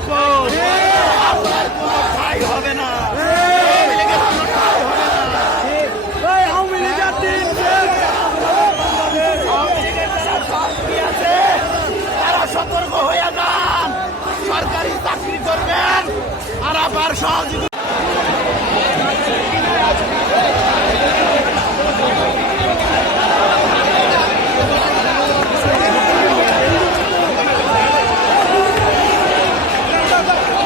রাখবো, আপনার কোনো ঠাই হবে না। সতর্ক হয়ে যান, সরকারি চাকরি করবেন আর আবার সহযোগিতা